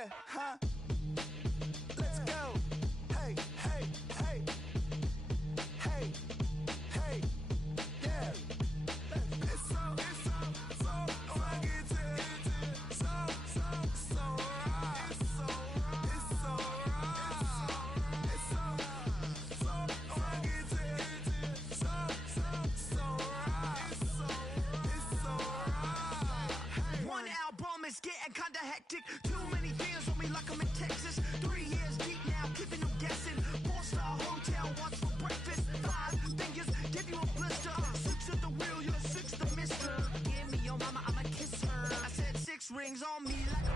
Yeah, huh? Let's go. Hey, hey, hey. Hey, hey, yeah. It's so rugged. So right. It's so right. It's so rugged. It's so right. It's so right. One album is getting kinda hectic. Too many fans on me like I'm in Texas. 3 years deep now, keeping them guessing. 4-star hotel, what's for breakfast? 5 fingers, give you a blister. 6 at the wheel, you're 6 the mister. Give me your mama, I'ma kiss her. I said 6 rings on me like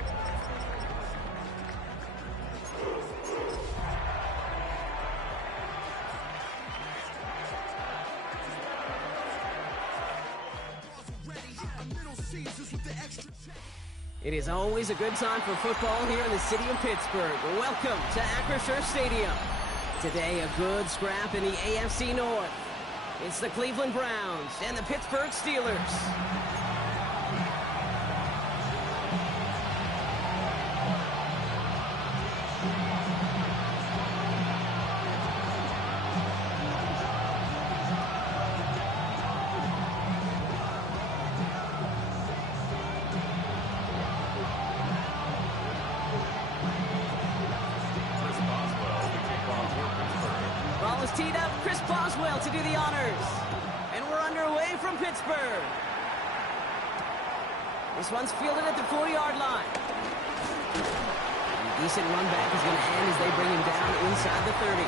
It is always a good time for football here in the city of Pittsburgh. Welcome to Acrisure Stadium. Today, a good scrap in the AFC North. It's the Cleveland Browns and the Pittsburgh Steelers. Ball is teed up, Chris Boswell to do the honors. And we're underway from Pittsburgh. This one's fielded at the 4-yard line. A decent run back is going to end as they bring him down inside the 30.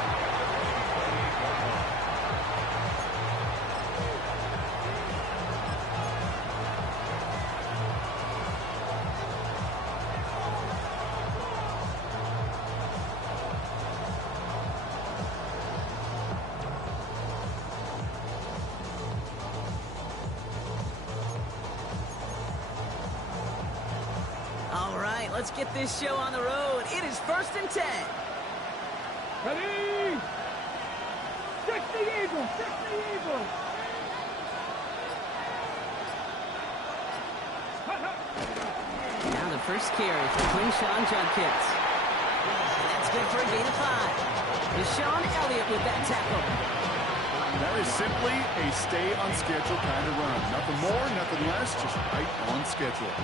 All right, let's get this show on the road. It is 1st and 10. Ready? Stick the Eagle! Stick the Eagle! Now the first carry for Quinshawn Judkins. That's good for a gain of 5. Deshaun Elliott with that tackle. That is simply a stay-on-schedule kind of run. Nothing more, nothing less, just right on schedule.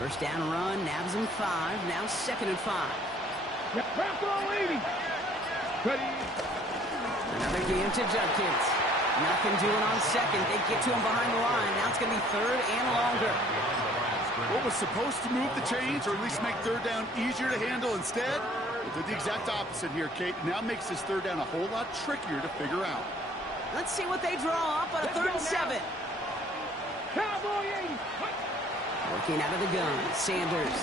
First down run, nabs him 5, now 2nd and 5. Yeah, back all 80. Ready? Another game to Judkins. Nothing doing on 2nd. They get to him behind the line. Now it's going to be 3rd and longer. What was supposed to move the chains, or at least make 3rd down easier to handle instead? It did the exact opposite here, Kate. Now makes this 3rd down a whole lot trickier to figure out. Let's see what they draw up on a 3rd and 7. Cowboy 80. Working out of the gun, Sanders.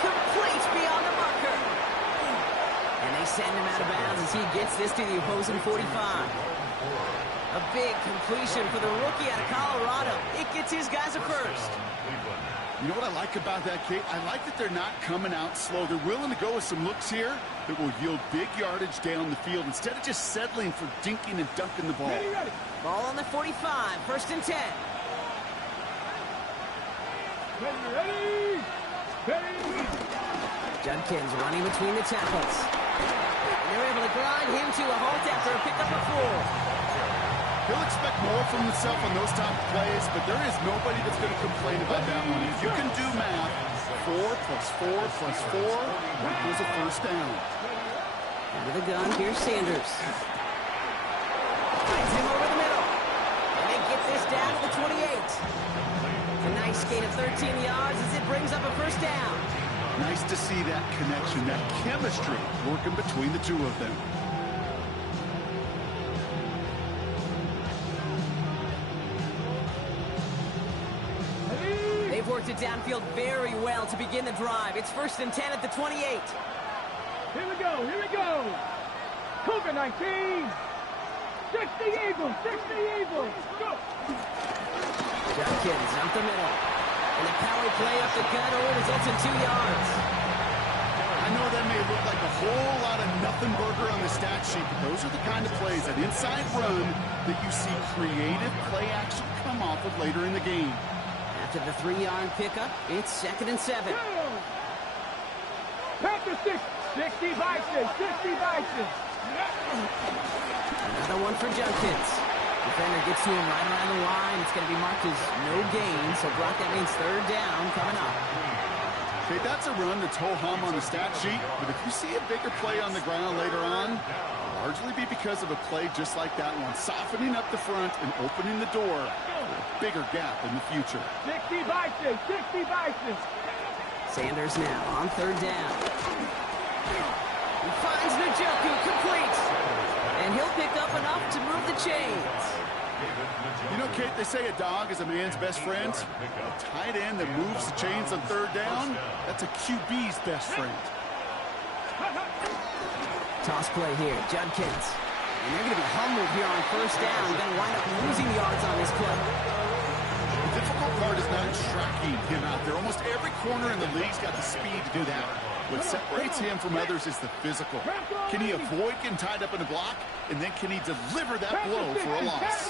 Complete beyond the marker. And they send him out of bounds as he gets this to the opposing 45. A big completion for the rookie out of Colorado. It gets his guys a first. You know what I like about that, Kate? I like that they're not coming out slow. They're willing to go with some looks here that will yield big yardage down the field instead of just settling for dinking and dunking the ball. Ready, ready. Ball on the 45, 1st and 10. Ready, ready. Ready. Judkins running between the tackles. And they're able to grind him to a halt after a pickup of 4. He'll expect more from himself on those type of plays, but there is nobody that's going to complain about that one. If you can do math, 4 plus 4 plus 4 equals a first down. Out of the gun, here's Sanders. Finds him over the middle. And they get this down to the 28. A nice gain of 13 yards as it brings up a first down. Nice to see that connection, that chemistry working between the two of them. They've worked it downfield very well to begin the drive. It's 1st and 10 at the 28. Here we go, here we go. Cougar 19. 60 Eagles, 60 Eagles. Go. Judkins up the middle. And a power play up the gut only results in 2 yards. I know that may look like a whole lot of nothing burger on the stat sheet, but those are the kind of plays, that inside run, that you see creative play action come off of later in the game. After the 3-yard pickup, it's 2nd and 7. Panther 60 Vikings, 60 Vikings. Another one for Judkins. Defender gets to him right around the line. It's going to be marked as no gain, so Brock, that means 3rd down coming up. Okay, that's a run that's ho-hum on the stat sheet, but if you see a bigger play on the ground later on, it'll largely be because of a play just like that one, softening up the front and opening the door for a bigger gap in the future. 60 Vikings, 60 Vikings. Sanders now on 3rd down. He finds Njoku, complete. And he'll pick up enough to move the chains. You know, Kate, they say a dog is a man's best friend. A tight end that moves the chains on 3rd down, that's a QB's best friend. Toss play here, Judkins. And they're going to be humbled here on 1st down. Going to wind up losing yards on this play. The difficult part is not tracking him out there. Almost every corner in the league's got the speed to do that. What separates him from others is the physical. Can he avoid getting tied up in a block? And then can he deliver that blow for a loss?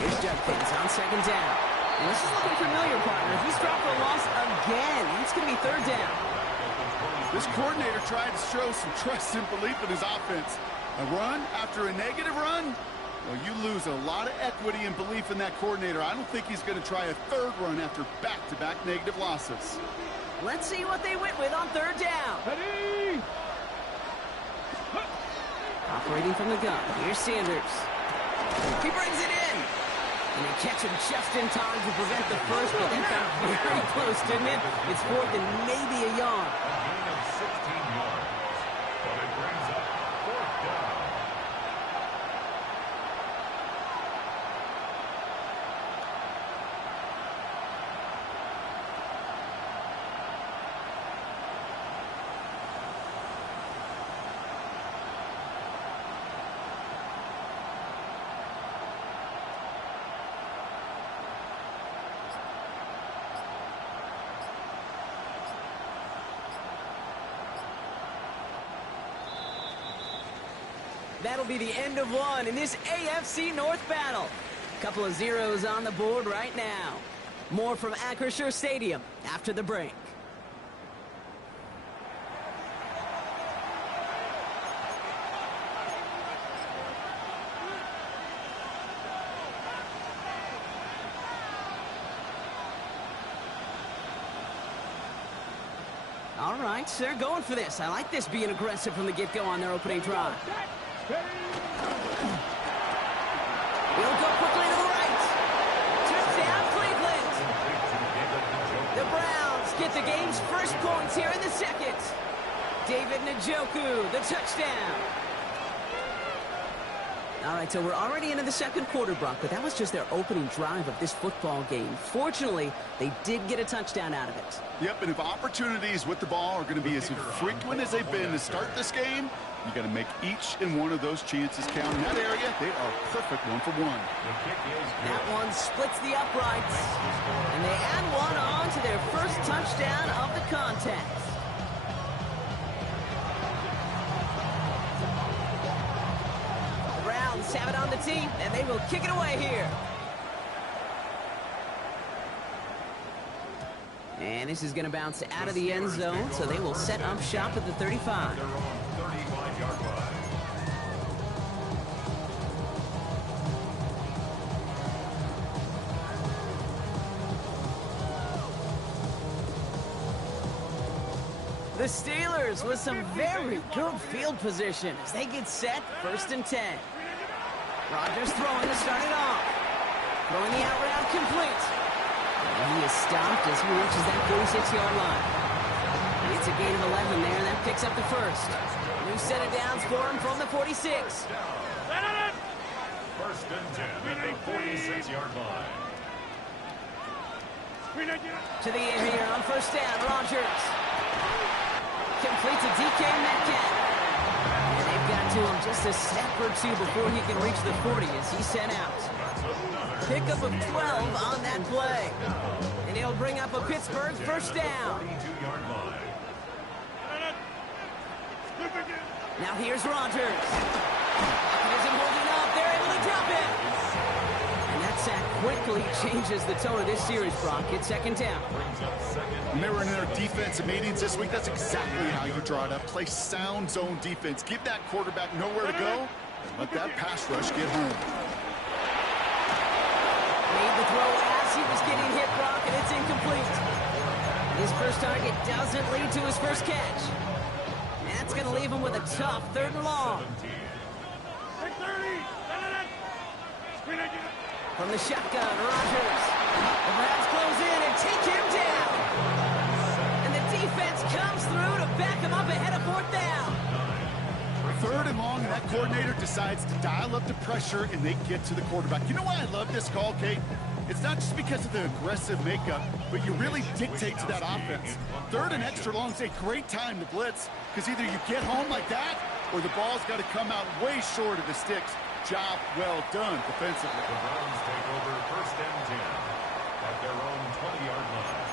Here's Judkins on 2nd down. And this is looking familiar, partner. He's dropped for a loss again. It's going to be 3rd down. This coordinator tried to show some trust and belief in his offense. A run after a negative run? Well, you lose a lot of equity and belief in that coordinator. I don't think he's going to try a 3rd run after back-to-back negative losses. Let's see what they went with on 3rd down. Ready. Operating from the gun. Here's Sanders. He brings it in. And they catch him just in time to prevent the first, but that got very close, didn't it? It's 4th and maybe a yard. That'll be the end of one in this AFC North battle. Couple of zeros on the board right now. More from Acrisure Stadium after the break. All right, they're going for this. I like this being aggressive from the get-go on their opening drive. He'll go quickly to the right. Touchdown, Cleveland. The Browns get the game's first points here in the 2nd. David Njoku, the touchdown. All right, so we're already into the 2nd quarter, Brock, but that was just their opening drive of this football game. Fortunately, they did get a touchdown out of it. Yep, and if opportunities with the ball are going to be as frequent as they've been to start this game, you got to make each and one of those chances count. In that area, they are perfect 1-for-1. That one splits the uprights, and they add one on to their first touchdown of the contest. The Browns have it on the tee, and they will kick it away here. And this is going to bounce out of the end zone, so they will set up shop at the 35. The Steelers with some very good field position as they get set, 1st and 10. Rodgers throwing to start it off. Throwing the out route complete. And he is stopped as he reaches that 46-yard line. It's a gain of 11 there, and that picks up the first. New set of downs for him from the 46. 1st and 10 at the 46-yard line. To the air here on 1st down, Rodgers. Complete to DK Metcalf. him just a step or two before he can reach the 40 as he's sent out. Pickup of 12 on that play. And he'll bring up a Pittsburgh first down. 42-yard line. Now here's Rodgers. Isn't holding up. They're able to drop it. And that sack quickly changes the tone of this series, Brock. It's second down. When they were in their defensive meetings this week, that's exactly how you draw it up. Play sound zone defense. Give that quarterback nowhere to go, and let that pass rush get home. Made the throw as he was getting hit, Brock, and it's incomplete. His first target doesn't lead to his first catch. That's going to leave him with a tough 3rd and long. From the shotgun, Rodgers. The Browns close in and take him down. And the defense comes through to back him up ahead of 4th down. 3rd and long, and that coordinator decides to dial up the pressure, and they get to the quarterback. You know why I love this call, Kate? It's not just because of the aggressive makeup, but you really dictate to that offense. 3rd and extra long is a great time to blitz, because either you get home like that, or the ball's got to come out way short of the sticks. Job well done defensively. The Browns take over 1st and 10 at their own 20-yard line.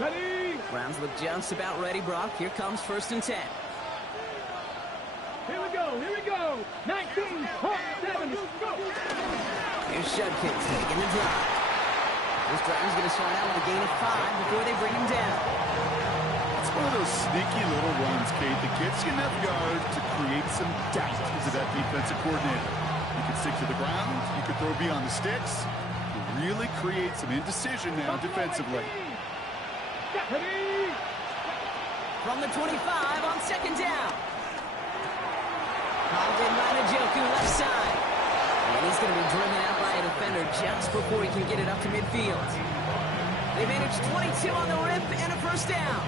Ready? Browns look just about ready, Brock. Here comes 1st and 10. Here we go. Here we go. 19, 7, go. Here's Judkins taking the drive. This drive is going to start out with a gain of 5 before they bring him down. It's one of those sneaky little runs, Kate, that gets you enough yards to create some doubt into that defensive coordinator. You can stick to the ground. You can throw beyond the sticks. You really create some indecision now defensively. Ready? From the 25 on 2nd down. Called in by Njoku left side. And he's going to be driven out by a defender just before he can get it up to midfield. They managed 22 on the rip and a first down.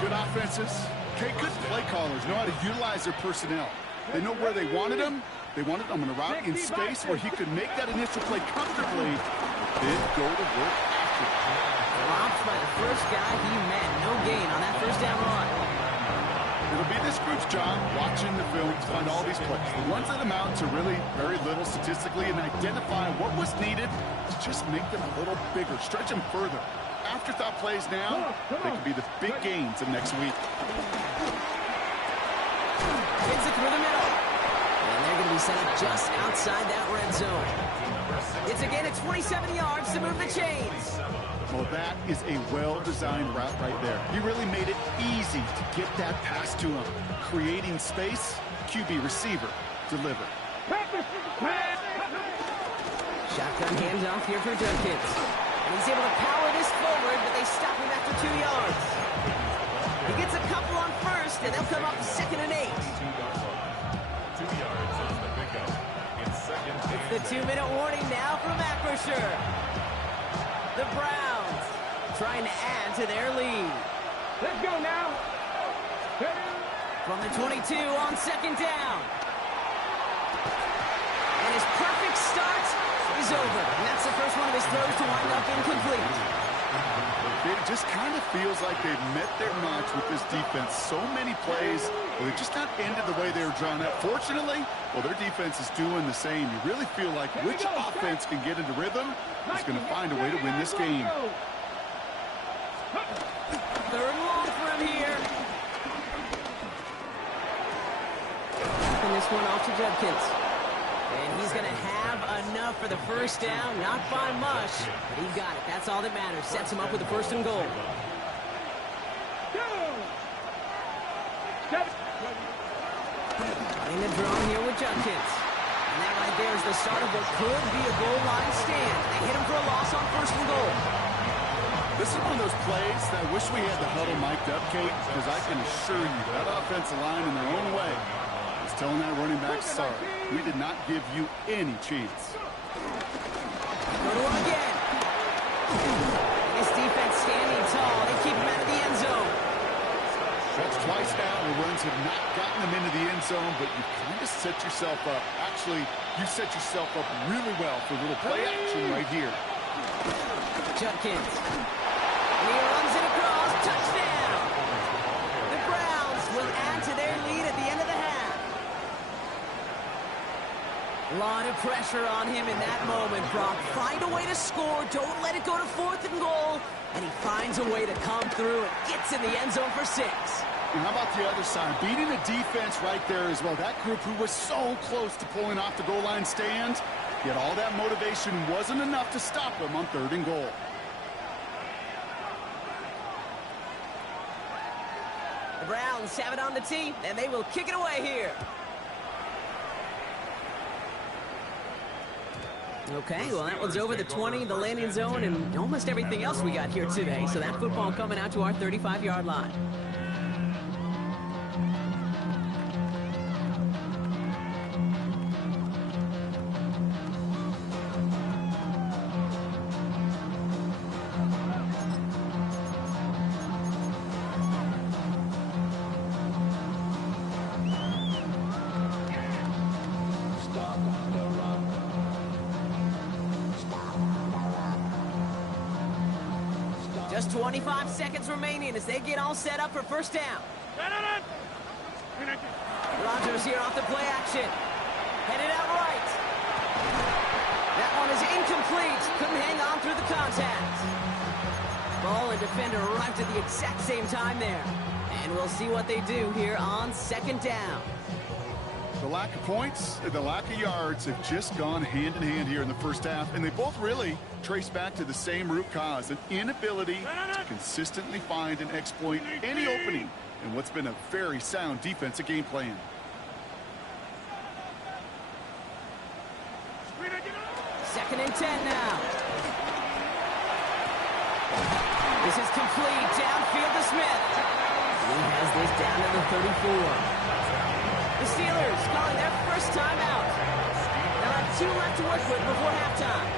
Good offenses. Kate, good play callers know how to utilize their personnel. They know where they wanted him. They wanted him in a route in space where he could make that initial play comfortably, then go to work after. Dropped by the first guy he met. No gain on that first down run. It'll be this group's job watching the film to find all these plays. The ones that amount to really very little statistically and identify what was needed to just make them a little bigger, stretch them further. Afterthought plays now, they could be the big gains of next week. Hits it through the middle. And they're going to be set up just outside that red zone. It's again at 27 yards to move the chains. Well, that is a well-designed route right there. He really made it easy to get that pass to him. Creating space, QB receiver, deliver. Shotgun handoff here for Judkins. And he's able to power this forward, but they stop him after 2 yards. He gets a couple on 1st, and they'll come up 2nd and 8. 2 yards on the pickup. It's 2nd and The 2-minute warning now from Acrisure. The Browns trying to add to their lead. Let's go now. From the 22 on 2nd down. And his perfect start is over. And that's the first one of his throws to wind up incomplete. It just kind of feels like they've met their match with this defense. So many plays, well, they just not ended the way they were drawn up. Fortunately, well, their defense is doing the same. You really feel like which offense can get into rhythm is going to find a way to win this game. 3rd and long for him here. And this one off to Judkins. And he's going to have enough for the first down. Not by much, but he got it. That's all that matters. Sets him up with the 1st and goal. Running the draw here with Judkins. And that right there is the start of what could be a goal line stand. They hit him for a loss on 1st and goal. This is one of those plays that I wish we had the huddle mic'd up, Kate, because I can assure you that offensive line in their own way is telling that running back, sorry, we did not give you any chance. Go to him again. This defense standing tall. They keep him out of the end zone. That's twice now where runs have not gotten them into the end zone, but you kind of set yourself up. Actually, you set yourself up really well for a little play action right here. Judkins. And he runs it across. Touchdown! The Browns will add to their lead at the end of the half. A lot of pressure on him in that moment, Brock. Find a way to score. Don't let it go to 4th and goal. And he finds a way to come through and gets in the end zone for 6. And how about the other side? Beating the defense right there as well. That group who was so close to pulling off the goal line stand, yet all that motivation wasn't enough to stop them on 3rd and goal. The Browns have it on the tee, and they will kick it away here. Okay, well, that one's over the 20, the landing zone, and almost everything else we got here today. So that football coming out to our 35-yard line. Just 25 seconds remaining as they get all set up for 1st down. Rodgers here off the play action. Headed out right. That one is incomplete. Couldn't hang on through the contact. Ball and defender arrived at the exact same time there. And we'll see what they do here on 2nd down. The lack of points and the lack of yards have just gone hand in hand here in the 1st half, and they both really trace back to the same root cause, an inability to consistently find and exploit any opening in what's been a very sound defensive game plan. Second and 10 now. This is complete. Downfield to Smith. He has this down to the 34. The Steelers calling their first time out. They'll have 2 left to work with before halftime.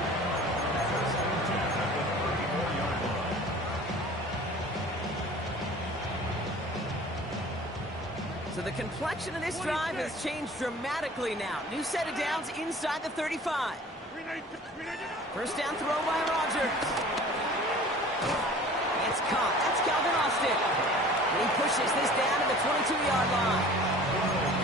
So the complexion of this drive has changed dramatically now. New set of downs inside the 35. 1st down throw by Rodgers. It's caught. That's Calvin Austin. And he pushes this down to the 22-yard line.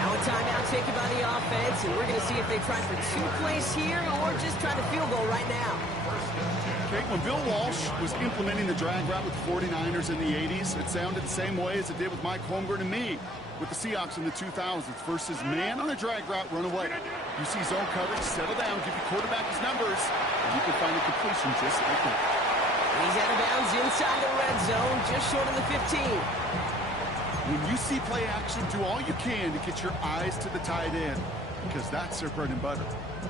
Now a timeout taken by the offense, and we're going to see if they try for 2 plays here or just try the field goal right now. Okay, when Bill Walsh was implementing the drag route with the 49ers in the 80s, it sounded the same way as it did with Mike Holmgren and me with the Seahawks in the 2000s versus man on a drag route, run away. You see zone coverage, settle down, give your quarterback his numbers, and you can find a completion just like that. He's out of bounds inside the red zone, just short of the 15. When you see play action, do all you can to get your eyes to the tight end, because that's their bread and butter.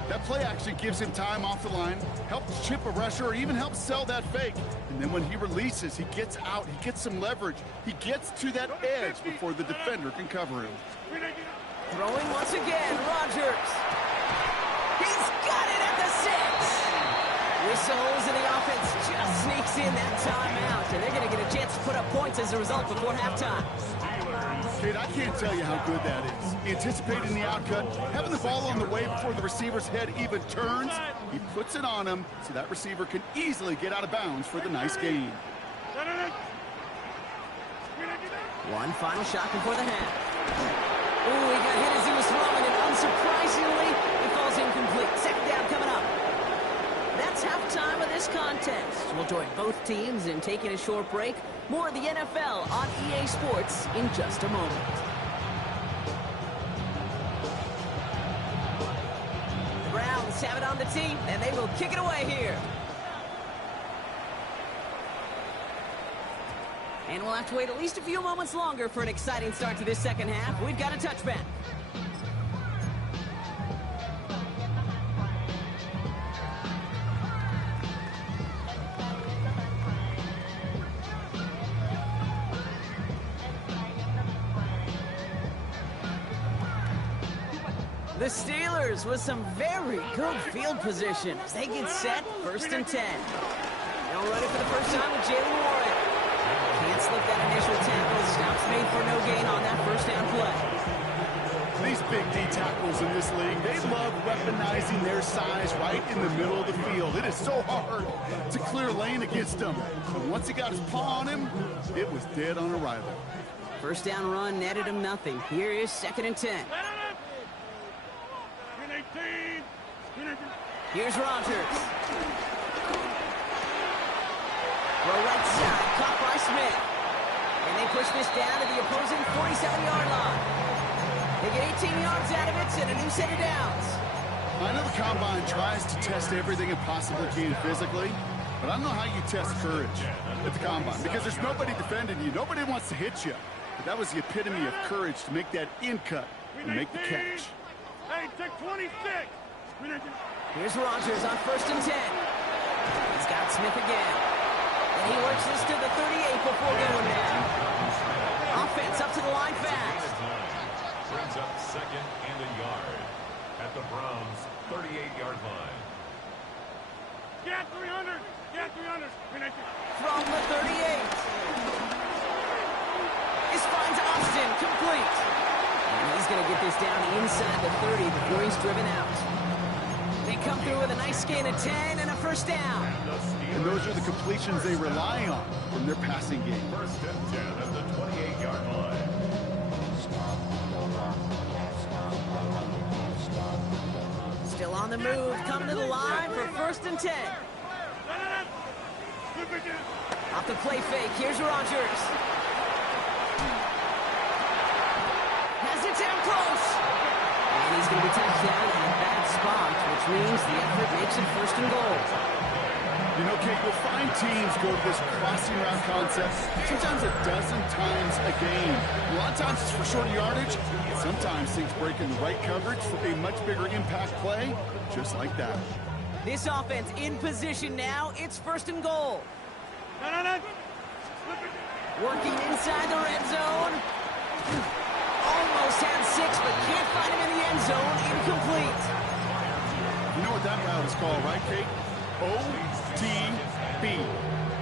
That play action gives him time off the line, helps chip a rusher, or even helps sell that fake. And then when he releases, he gets out, he gets some leverage. He gets to that edge before the defender can cover him. Throwing once again, Rodgers. He's got it at the 6. Whistles, and the offense just sneaks in that timeout, and they're going to get a chance to put up points as a result before halftime. Kate, I can't tell you how good that is. Anticipating the outcut, having the ball on the way before the receiver's head even turns, he puts it on him so that receiver can easily get out of bounds for the nice gain. One final shot before the half. Ooh, he got hit as he was throwing, and unsurprisingly, it falls incomplete. 2nd down coming up. That's halftime of this contest. We'll join both teams in taking a short break. More of the NFL on EA Sports in just a moment. The Browns have it on the tee, and they will kick it away here. And we'll have to wait at least a few moments longer for an exciting start to this 2nd half. We've got a touchback. The Steelers with some very good field position as they get set, 1st and 10. They'll run it for the first time with Jaylen Warren. Can't slip that initial tackle. Stops made for no gain on that first down play. These big D tackles in this league, they love weaponizing their size right in the middle of the field. It is so hard to clear lane against them. But once he got his paw on him, it was dead on arrival. First down run netted him nothing. Here is 2nd and 10. Here's Rodgers. Throw right side, caught by Smith. And they push this down to the opposing 47-yard line. They get 18 yards out of it and a new set of downs. I know the Combine tries to test everything it possibly can physically, but I don't know how you test courage at the Combine because there's nobody defending you. Nobody wants to hit you. But that was the epitome of courage to make that in cut and make the catch. Hey, take 26. Here's Rodgers on 1st and 10. He's got Smith again. And he works this to the 38 before going down. Offense up to the line fast. Brings up 2nd and a yard at the Browns' 38-yard line. Get 300. Get 300. From the 38. This finds Austin complete. And he's going to get this down inside the 30 before he's driven out. They come through with a nice gain of 10 and a first down. And those are the completions they rely on from their passing game. 1st and 10 at the 28-yard line. Still on the move, coming to the line for 1st and 10. Off the play fake, here's Rodgers. Has it down close. And he's going to be touched down in a bad spot, which means the effort makes it 1st and goal. You know, Kate, you'll find teams go to this crossing route concept sometimes a dozen times a game. A lot of times it's for short yardage. Sometimes things break in the right coverage for a much bigger impact play, just like that. This offense in position now. It's 1st and goal. Working inside the red zone. Almost had 6, but can't find him in the end zone. Incomplete. You know what that route is called, right, Kate? OTB,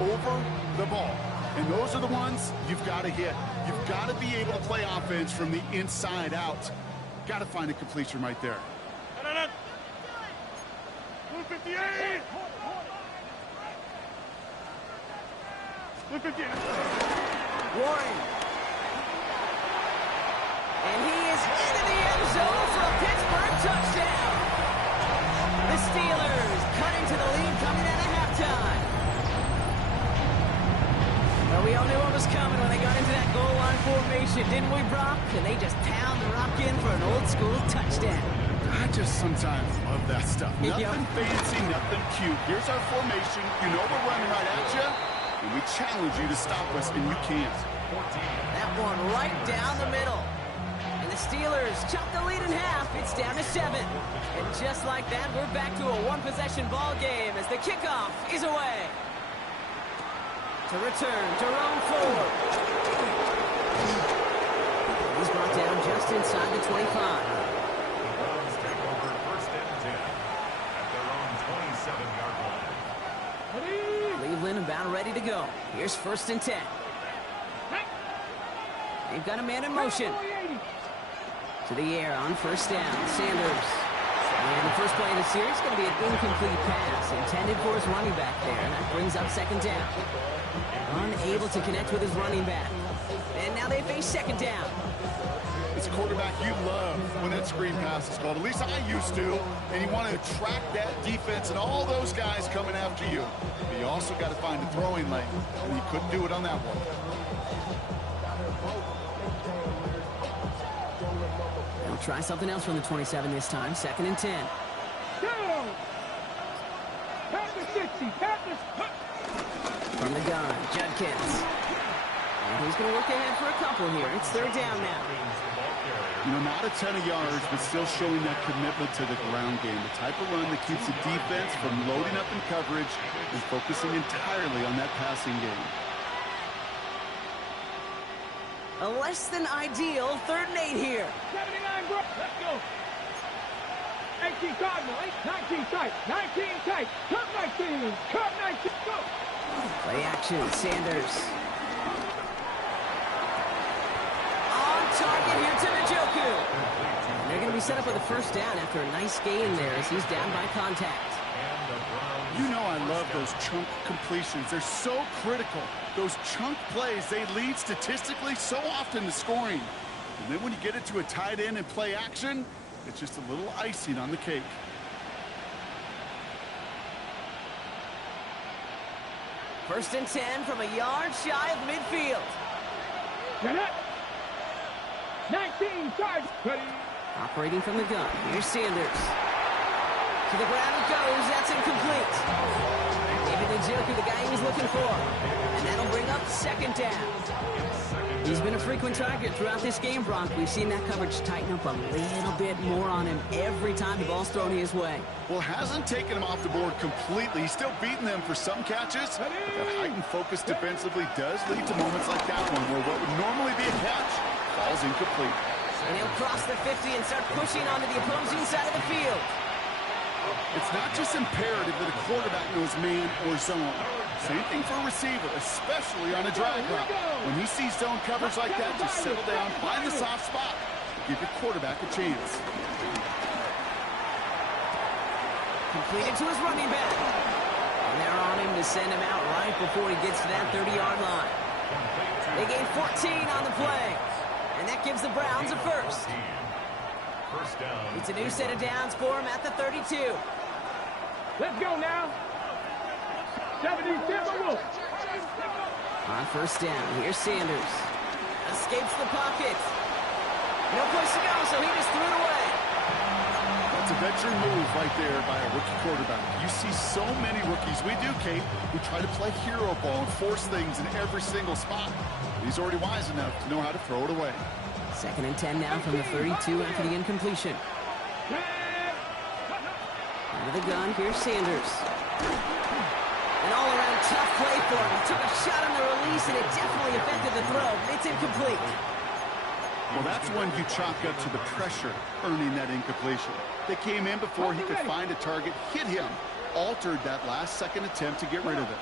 over the ball. And those are the ones you've got to hit. You've got to be able to play offense from the inside out. Got to find a completion right there. 258. Warren. And he is into the end zone for a Pittsburgh touchdown. The Steelers cut into the lead coming out of halftime. Well, we all knew what was coming when they got into that goal line formation, didn't we, Brock? And they just pound the rock in for an old-school touchdown. I just sometimes love that stuff. Yep. Nothing fancy, nothing cute. Here's our formation. You know we're running right at you, and we challenge you to stop us, and you can't. That one right down the middle. And the Steelers chop the lead in half. It's down to 7. And just like that, we're back to a one-possession ball game as the kickoff is away. To return, Jerome Ford. He's brought down just inside the 25. The Browns take over 1st and 10 at their own 27-yard line. Cleveland about ready to go. Here's 1st and 10. They've got a man in motion. To the air on 1st down. Sanders. And the first play of the series is going to be an incomplete pass intended for his running back there. And that brings up 2nd down. Unable to connect with his running back. And now they face 2nd down. It's a quarterback you love when that screen pass is called. At least I used to. And you want to attract that defense and all those guys coming after you. But you also got to find a throwing lane. And he couldn't do it on that one. They'll try something else from the 27 this time. 2nd and 10. From the gun, Judkins. And he's going to work ahead for a couple here. It's 3rd down now. You know, not a ton of yards, but still showing that commitment to the ground game. The type of run that keeps the defense from loading up in coverage and focusing entirely on that passing game. A less than ideal 3rd and 8 here. 79, bro. Let's go. 18 Cardinal, 19 tight, 19 tight, cut 19, cut 19, go. Play action, Sanders. target here to Njoku. And they're going to be set up with a first down after a nice gain there as he's down by contact. You know I love those chunk completions. They're so critical. Those chunk plays, they lead statistically so often to scoring. And then when you get it to a tight end and play action, it's just a little icing on the cake. First and 10 from a yard shy of midfield. Get it. 19 yards. Ready. Operating from the gun. Here's Sanders. To the ground it goes. That's incomplete. David Njoku, the guy he was looking for. And that'll bring up second down. He's been a frequent target throughout this game, Brock. We've seen that coverage tighten up a little bit more on him every time the ball's thrown his way. Well, hasn't taken him off the board completely. He's still beating them for some catches. But that heightened focus defensively does lead to moments like that one where what would normally be a catch falls incomplete. And he'll cross the 50 and start pushing onto the opposing side of the field. It's not just imperative that a quarterback knows man or zone. Same thing for a receiver, especially on a drag route. When he sees zone coverage like that, just settle down, find the soft spot, give your quarterback a chance. Completed to his running back. And they're on him to send him out right before he gets to that 30-yard line. They gain 14 on the play. And that gives the Browns a first. First down. It's a new set of downs for him at the 32. Let's go now. 77 Wolf. On first down, here's Sanders. Escapes the pocket. No place to go, so he just threw it away. That's a veteran move right there by a rookie quarterback. You see so many rookies, we do, Kate, who try to play hero ball and force things in every single spot. He's already wise enough to know how to throw it away. Second and 10 now from the 32 after the incompletion. Out of the gun, here's Sanders. An all-around tough play for him. He took a shot on the release, and it definitely affected the throw. It's incomplete. Well, that's when you chalk up to the pressure earning that incompletion. They came in before he could find a target, hit him, altered that last-second attempt to get rid of it.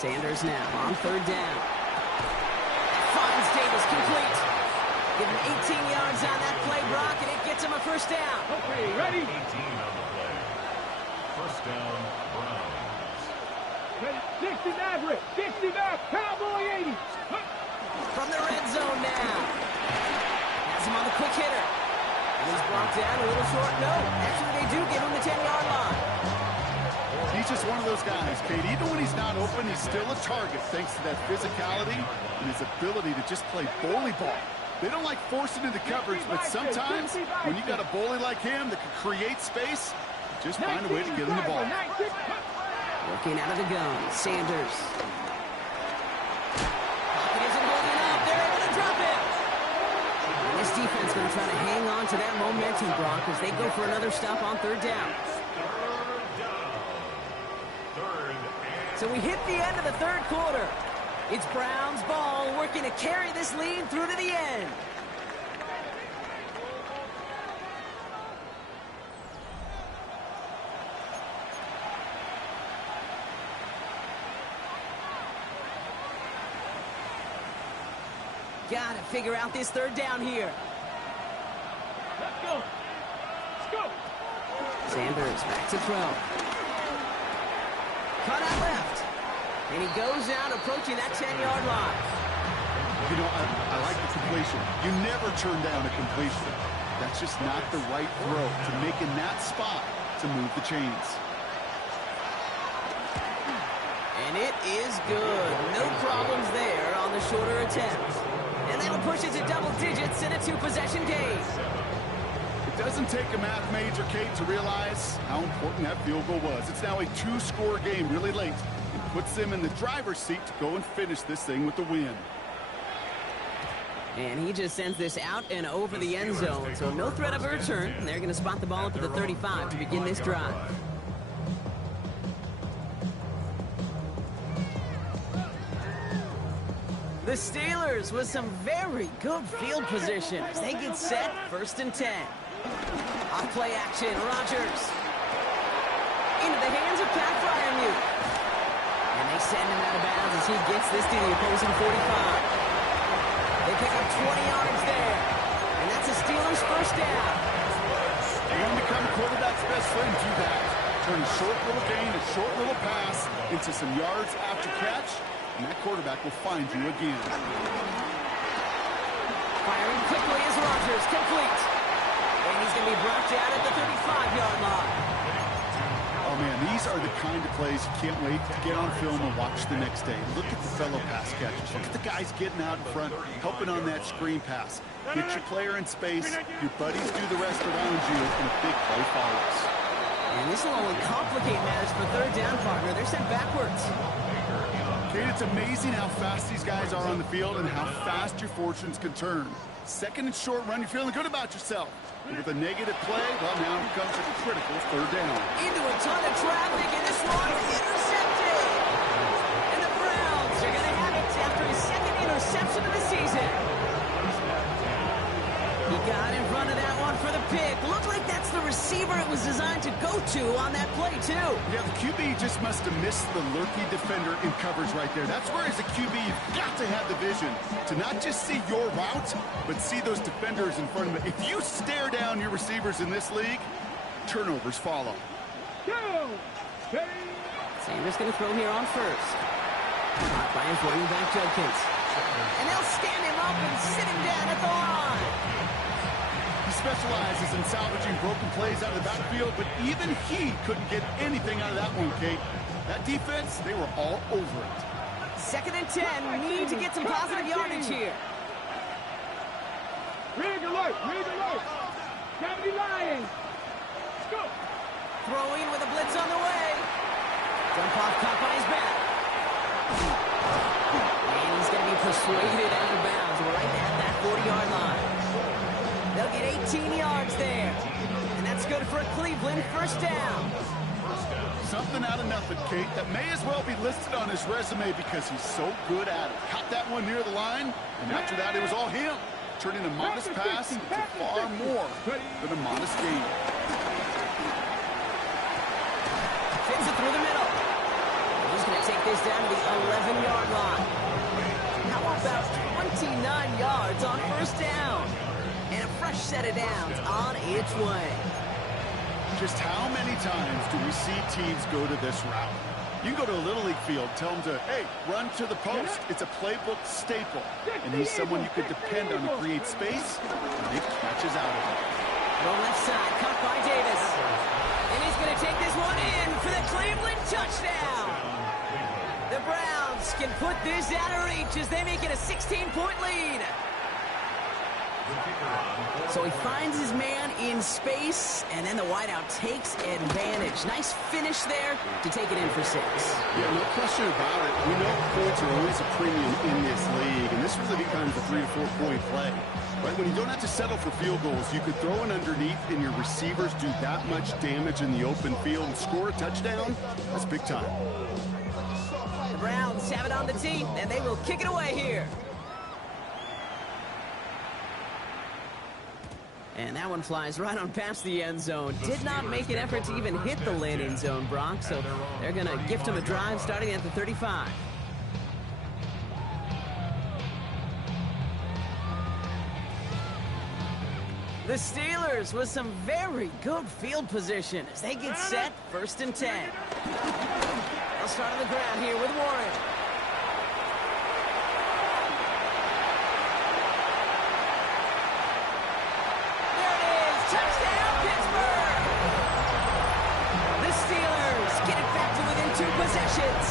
Sanders now on third down. Finds Davis complete. Give him 18 yards on that play, Brock, and it gets him a first down. Okay, ready? 18 on the play. First down, Browns. 60 Maverick, 60 back, Cowboy 80. From the red zone now. Has him on the quick hitter. And he's brought down a little short. No, actually they do give him the 10-yard line. He's just one of those guys, Kate. Even when he's not open, he's still a target thanks to that physicality and his ability to just play bully ball. They don't like forcing into coverage, but sometimes when you got a bully like him that can create space, just find a way to get him the ball. Working out of the gun, Sanders. Pocket isn't holding up. They're able to drop it. And this defense going to try to hang on to that momentum, Brock, as they go for another stop on third down. So we hit the end of the third quarter. It's Browns ball, working to carry this lead through to the end. Got to figure out this third down here. Let's go. Let's go. Sanders back to throw. Cut out left. And he goes out approaching that 10-yard line. You know, I like the completion. You never turn down a completion. That's just not the right throw to make in that spot to move the chains. And it is good. No problems there on the shorter attempt. And that'll push it to double digits in a two-possession game. It doesn't take a math major, Kate, to realize how important that field goal was. It's now a two-score game really late. It puts them in the driver's seat to go and finish this thing with the win. And he just sends this out and over the end zone. So no threat of a return. And they're going to spot the ball up at the 35 to begin this drive. The Steelers with some very good field position as they get set, first and 10. Off play action, Rodgers. Into the hands of Pat Freiermuth. And they send him out of bounds as he gets this to the opposing 45. They pick up 20 yards there. And that's a Steelers first down. You want to become a quarterback's best friend, do that. Turn a short little gain, a short little pass into some yards after catch, and that quarterback will find you again. Firing quickly as Rodgers, complete. And he's going to be brought down at the 35-yard line. Oh, man, these are the kind of plays you can't wait to get on film and watch the next day. Look at the fellow pass catchers. Look at the guys getting out in front, helping on that screen pass. Get your player in space, your buddies do the rest around you, and a big play follows. And this will only complicate matters for third down, partner. They're sent backwards. Kate, it's amazing how fast these guys are on the field and how fast your fortunes can turn. Second and short run, you're feeling good about yourself. And with a negative play, well, now it comes a critical third down. Into a ton of traffic, and this one's intercepted. And the Browns are going to have it after his second interception of the season. He got in front of that one for the pick. Looked like that's the receiver it was designed to go to on that play, too. Yeah, the QB just must have missed the lurky defender in coverage right there. That's where, as a QB, you've got to have the vision to not just see your route, but see those defenders in front of it. If you stare down your receivers in this league, turnovers follow. Sanders going to throw here on first. Caught by his running back, Judkins. And they'll stand him up and sit him down at the line. He specializes in salvaging broken plays out of the backfield, but even he couldn't get anything out of that one, Kate. That defense, they were all over it. Second and 10. Need to get some positive yardage here. Rig alert! Rig alert! Cavity Lions! Let's go! Throwing with a blitz on the way. Dump off, caught by his back. And he's going to be persuaded out of bounds right at that 40-yard line. They'll get 18 yards there. And that's good for a Cleveland first down. Something out of nothing, Kate, that may as well be listed on his resume because he's so good at it. Caught that one near the line, and after that, it was all him. Turning a modest pass into far more than a modest gain. Fits it through the middle. He's going to take this down to the 11-yard line. How about 29 yards on first down? And a fresh set of downs on its way. Just how many times do we see teams go to this route? You can go to a Little League field, tell them to, hey, run to the post. It's a playbook staple. And he's someone you could depend on to create space and make catches out of it. Throw left side, caught by Davis. And he's going to take this one in for the Cleveland touchdown. The Browns can put this out of reach as they make it a 16-point lead. So he finds his man in space, and then the wideout takes advantage. Nice finish there to take it in for 6. Yeah, no question about it. We know points are always a premium in this league, and this really becomes a 3 to 4 point play. Right? When you don't have to settle for field goals, you could throw it underneath, and your receivers do that much damage in the open field and score a touchdown. That's big time. The Browns have it on the tee, and they will kick it away here. And that one flies right on past the end zone. Did not make an effort to even hit the landing zone, Brock, so they're going to gift him a drive starting at the 35. The Steelers with some very good field position as they get set, 1st and 10. They'll start on the ground here with Warren. Touchdown, Pittsburgh! The Steelers get it back to within 2 possessions.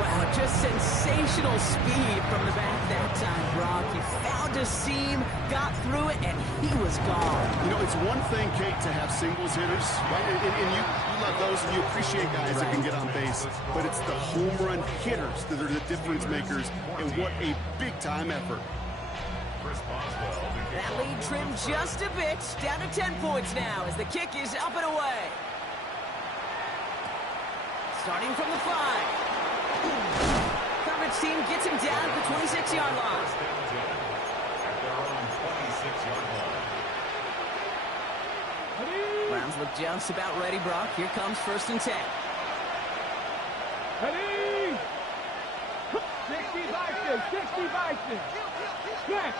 Wow, just sensational speed from the back that time, Brock. He found a seam, got through it, and he was gone. You know, it's one thing, Kate, to have singles hitters, right? And you love those, and you appreciate guys that can get on base. But it's the home run hitters that are the difference makers, and what a big-time effort. That lead trimmed just a bit, down to 10 points now as the kick is up and away. Starting from the 5. Coverage team gets him down at the 26-yard line. Browns look just about ready, Brock. Here comes 1st and 10. Ready? 65. Okay, 60 Bison. Next.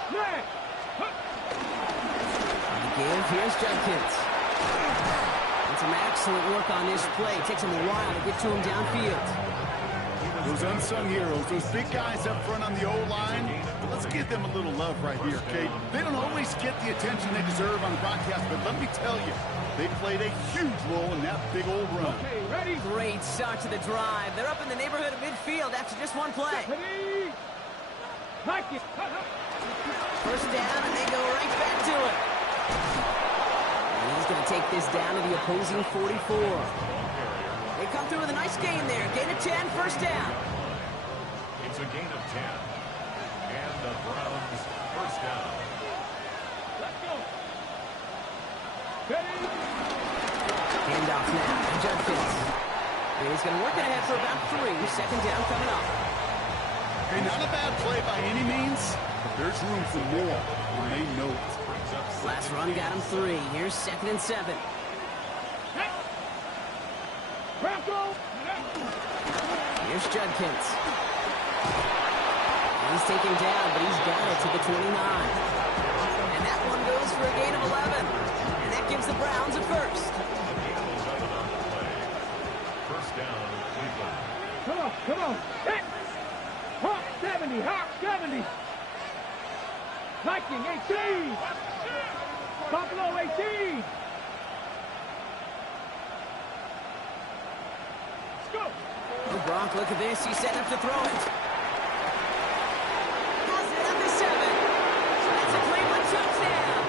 Give, here's Judkins. And some excellent work on this play. Takes him a while to get to him downfield. Those unsung heroes, those big guys up front on the O-line, let's give them a little love right here, Kate. They don't always get the attention they deserve on the broadcast, but let me tell you, they played a huge role in that big old run. Okay, ready? Great start to the drive. They're up in the neighborhood of midfield after just one play. Ready? Like it. First down, and they go right back to it. And he's going to take this down to the opposing 44. They come through with a nice gain there. Gain of 10, first down. It's a gain of 10. And the Browns first down. Let's go. Ready? Handoff now to Judkins. And he's going to work it ahead for about 3. Second down coming up. Hey, not a bad play by any means, but there's room for more, and they know it. Last run got him 3. Here's 2nd and 7. Bronco. Here's Judkins. He's taken down, but he's got it to the 29. And that one goes for a gain of 11. And that gives the Browns a first. First down, Cleveland. Come on. Hit. Hawk 70. Viking 18. Buffalo 18. Let's go. Oh, Gronk, look at this. He's set up to throw it. Has it at the 7. So that's a Cleveland touchdown.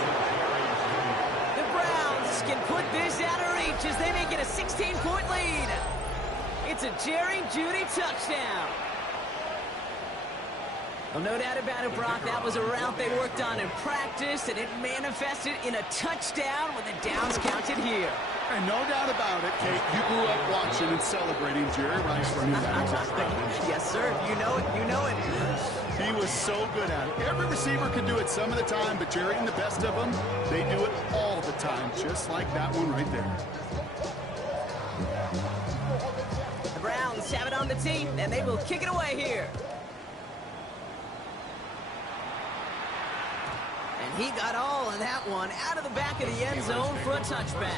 The Browns can put this out of reach as they make it a 16-point lead. It's a Jerry Jeudy touchdown. Well, no doubt about it, Brock. That was a route they worked on in practice, and it manifested in a touchdown when the downs counted here. And no doubt about it, Kate, you grew up watching and celebrating Jerry Rice running backs. Yes, sir. You know it. You know it. He was so good at it. Every receiver can do it some of the time, but Jerry and the best of them, they do it all the time, just like that one right there. The Browns have it on the tee, and they will kick it away here. And he got all of that one out of the back of the end zone for a touchback.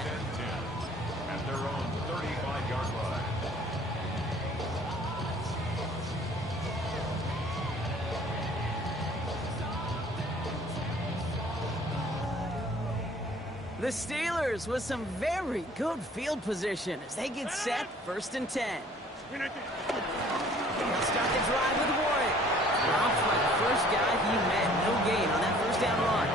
At their own 35-yard line. The Steelers with some very good field position as they get set, 1st and 10. They'll start the drive with Warren. Ralph's like the first guy he met. No gain on that first down run.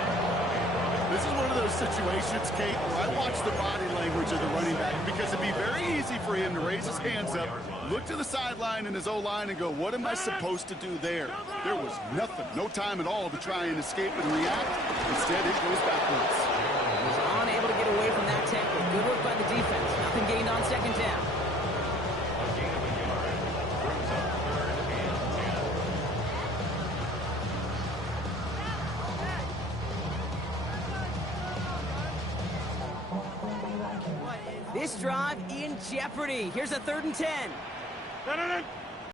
This is one of those situations, Kate, where I watch the body language of the running back because it'd be very easy for him to raise his hands up, look to the sideline in his O-line and go, what am I supposed to do there? There was nothing, no time at all to try and escape and react. Instead, it goes backwards. He was unable to get away from that tackle. Good work by the defense. Nothing gained on 2nd down. A gain of a yard. Brings up 3rd and 10. This drive in jeopardy. Here's a 3rd and 10.